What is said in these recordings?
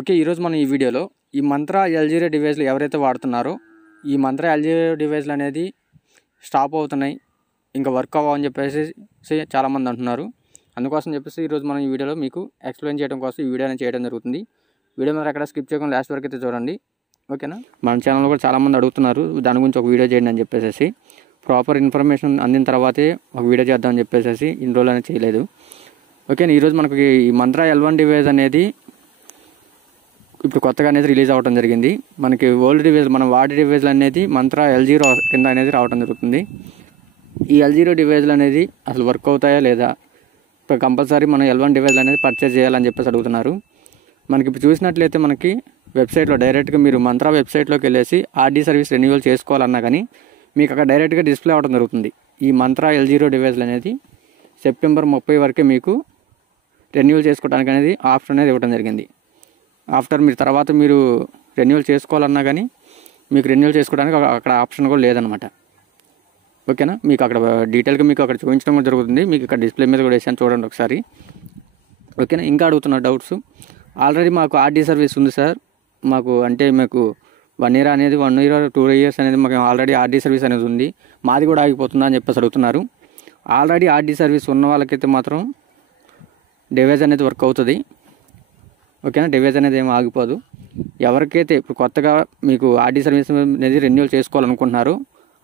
Okay, ఈరోజు మనం ఈ వీడియోలో ఈ మంత్రా ఎల్జీరో డివైస్లు ఎవరైతే వాడుతున్నారో ఈ మంత్రా ఎల్జీరో డివైస్లు అనేది స్టాప్ అవుతున్నాయి, ఇంకా వర్క్ అవ్వని చెప్పేసి చాలామంది అంటున్నారు. అందుకోసం చెప్పేసి ఈరోజు మనం ఈ వీడియోలో మీకు ఎక్స్ప్లెయిన్ చేయడం కోసం ఈ వీడియో అనేది చేయడం జరుగుతుంది. వీడియో మీరు ఎక్కడ స్కిప్ చేయకుండా లాస్ట్ వరకు అయితే చూడండి, ఓకేనా. మన ఛానల్లో కూడా చాలామంది అడుగుతున్నారు దాని గురించి ఒక వీడియో చేయండి అని చెప్పేసి. ప్రాపర్ ఇన్ఫర్మేషన్ అందిన తర్వాతే ఒక వీడియో చేద్దామని చెప్పేసి ఇన్ని రోజులు అనేది చేయలేదు. ఓకేనా. ఈరోజు మనకి ఈ మంత్రా L1 డివైస్ అనేది ఇప్పుడు కొత్తగా అనేది రిలీజ్ అవ్వడం జరిగింది. మనకి ఓల్డ్ డివైస్ మనం వాడే డివైస్లు అనేది మంత్రా L0 కింద అనేది రావడం జరుగుతుంది. ఈ L0 డివైస్లు అనేది అసలు వర్క్ అవుతాయా లేదా, ఇప్పుడు కంపల్సరీ మనం L1 డివైస్లు అనేది పర్చేజ్ చేయాలని చెప్పేసి అడుగుతున్నారు. మనకి ఇప్పుడు చూసినట్లయితే మనకి వెబ్సైట్లో డైరెక్ట్గా మీరు మంత్రా వెబ్సైట్లోకి వెళ్ళేసి ఆర్డీ సర్వీస్ రెన్యువల్ చేసుకోవాలన్నా కానీ మీకు అక్కడ డైరెక్ట్గా డిస్ప్లే అవ్వడం జరుగుతుంది. ఈ మంత్రా L0 డివైస్లు అనేది సెప్టెంబర్ 30 వరకే మీకు రెన్యువల్ చేసుకోవడానికి అనేది ఆప్షన్ అనేది ఇవ్వడం జరిగింది. ఆఫ్టర్ మీరు తర్వాత మీరు రెన్యువల్ చేసుకోవాలన్నా కానీ మీకు రెన్యువల్ చేసుకోవడానికి అక్కడ ఆప్షన్ కూడా లేదనమాట. ఓకేనా. మీకు అక్కడ డీటెయిల్గా మీకు అక్కడ చూపించడం కూడా జరుగుతుంది. మీకు ఇక్కడ డిస్ప్లే మీద కూడా వేసాను, చూడండి ఒకసారి. ఓకేనా. ఇంకా అడుగుతున్న డౌట్స్, ఆల్రెడీ మాకు ఆర్డీ సర్వీస్ ఉంది సార్, మాకు అంటే మీకు 1 year అనేది 1 year 2 years అనేది మాకు ఆల్రెడీ ఆర్డీ సర్వీస్ అనేది ఉంది, మాది కూడా ఆగిపోతుందా అని చెప్పేసి అడుగుతున్నారు. ఆల్రెడీ ఆర్డీ సర్వీస్ ఉన్న వాళ్ళకైతే మాత్రం డివైస్ అనేది వర్క్ అవుతుంది. ఓకేనా. డివైస్ అనేది ఏమి ఆగిపోదు. ఎవరికైతే ఇప్పుడు కొత్తగా మీకు ఆర్డీ సర్వీస్ అనేది రెన్యువల్ చేసుకోవాలనుకుంటున్నారో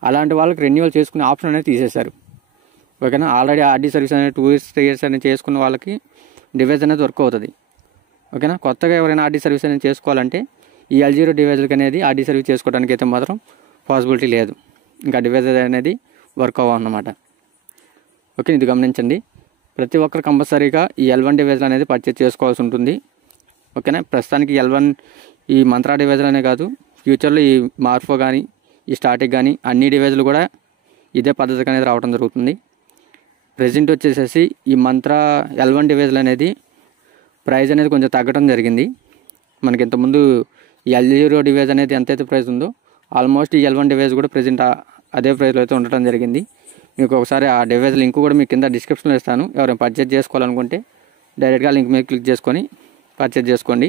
అలాంటి వాళ్ళకి రెన్యువల్ చేసుకునే ఆప్షన్ అనేది తీసేశారు. ఓకేనా. ఆల్రెడీ ఆర్డీ సర్వీస్ అనేది 2 years 3 years అనేది చేసుకున్న వాళ్ళకి డివైస్ అనేది వర్క్ అవుతుంది. ఓకేనా. కొత్తగా ఎవరైనా ఆర్డీ సర్వీస్ అనేది చేసుకోవాలంటే ఈ L0 డివైస్లకి అనేది ఆర్డీ సర్వీస్ చేసుకోవడానికి అయితే మాత్రం పాసిబిలిటీ లేదు, ఇంకా డివైస్ అనేది వర్క్ అవ్వన్నమాట. ఓకే, ఇది గమనించండి. ప్రతి ఒక్కరు కంపల్సరీగా ఈ L1 డివైస్లు అనేది పర్చేజ్ చేసుకోవాల్సి ఉంటుంది. ఓకేనా. ప్రస్తుతానికి L1 ఈ మంత్రా డివైస్లు అనే కాదు, ఫ్యూచర్లో ఈ మార్ఫో కానీ ఈ స్టాటిక్ కానీ అన్ని డివైస్లు కూడా ఇదే పద్ధతికి అనేది రావడం జరుగుతుంది. ప్రెజెంట్ వచ్చేసేసి ఈ మంత్రా L1 డివైస్లు అనేది ప్రైస్ అనేది కొంచెం తగ్గడం జరిగింది. మనకి ఇంతకుముందు ఈ L0 డివైస్ అనేది ఎంతైతే ప్రైస్ ఉందో ఆల్మోస్ట్ ఈ L1 డివైస్ కూడా ప్రెజెంట్ అదే ప్రైస్లో అయితే ఉండటం జరిగింది. మీకు ఒకసారి ఆ డివైస్ లింక్ కూడా మీకు కింద డిస్క్రిప్షన్లో ఇస్తాను. ఎవరైనా పర్చేజ్ చేసుకోవాలనుకుంటే డైరెక్ట్గా లింక్ మీద క్లిక్ చేసుకొని పర్చేజ్ చేసుకోండి.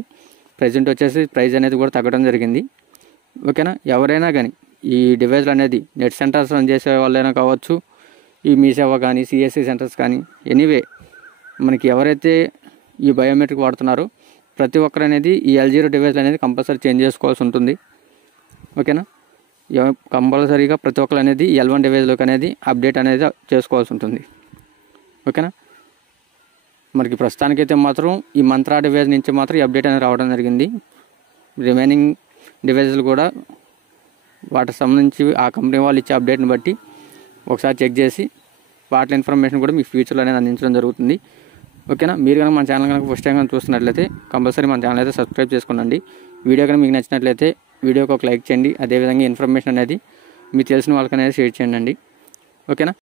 ప్రెజెంట్ వచ్చేసి ప్రైస్ అనేది కూడా తగ్గడం జరిగింది. ఓకేనా. ఎవరైనా కానీ ఈ డివైస్లు అనేది నెట్ సెంటర్స్ రన్ చేసే వాళ్ళైనా కావచ్చు, ఈ మీ సేవ కానీ సిఎస్సి సెంటర్స్ కానీ, ఎనీవే మనకి ఎవరైతే ఈ బయోమెట్రిక్ వాడుతున్నారో ప్రతి ఒక్కరు అనేది ఈ L0 డివైస్లు అనేది కంపల్సరీ చేంజ్ చేసుకోవాల్సి ఉంటుంది. ఓకేనా. కంపల్సరీగా ప్రతి ఒక్కరు అనేది L1 డివైస్లోకి అనేది అప్డేట్ అనేది చేసుకోవాల్సి ఉంటుంది. ఓకేనా. మనకి ప్రస్తుతానికైతే మాత్రం ఈ మంత్రా డివైస్ నుంచి మాత్రం ఈ అప్డేట్ అనేది రావడం జరిగింది. రిమైనింగ్ డివైజెస్లు కూడా వాటికి సంబంధించి ఆ కంపెనీ వాళ్ళు ఇచ్చే అప్డేట్ని బట్టి ఒకసారి చెక్ చేసి వాటి ఇన్ఫర్మేషన్ కూడా మీకు ఫ్యూచర్లో అనేది అందించడం జరుగుతుంది. ఓకేనా. మీరు కనుక మన ఛానల్ కనుక ఫస్ట్ టైం కనుక చూస్తున్నట్లయితే కంపల్సరీ మన ఛానల్ అయితే సబ్స్క్రైబ్ చేసుకోండి. వీడియో కనుక మీకు నచ్చినట్లయితే వీడియోకి ఒక లైక్ చేయండి. అదేవిధంగా ఇన్ఫర్మేషన్ అనేది మీకు తెలిసిన వాళ్ళకి అనేది షేర్ చేయండి. ఓకేనా.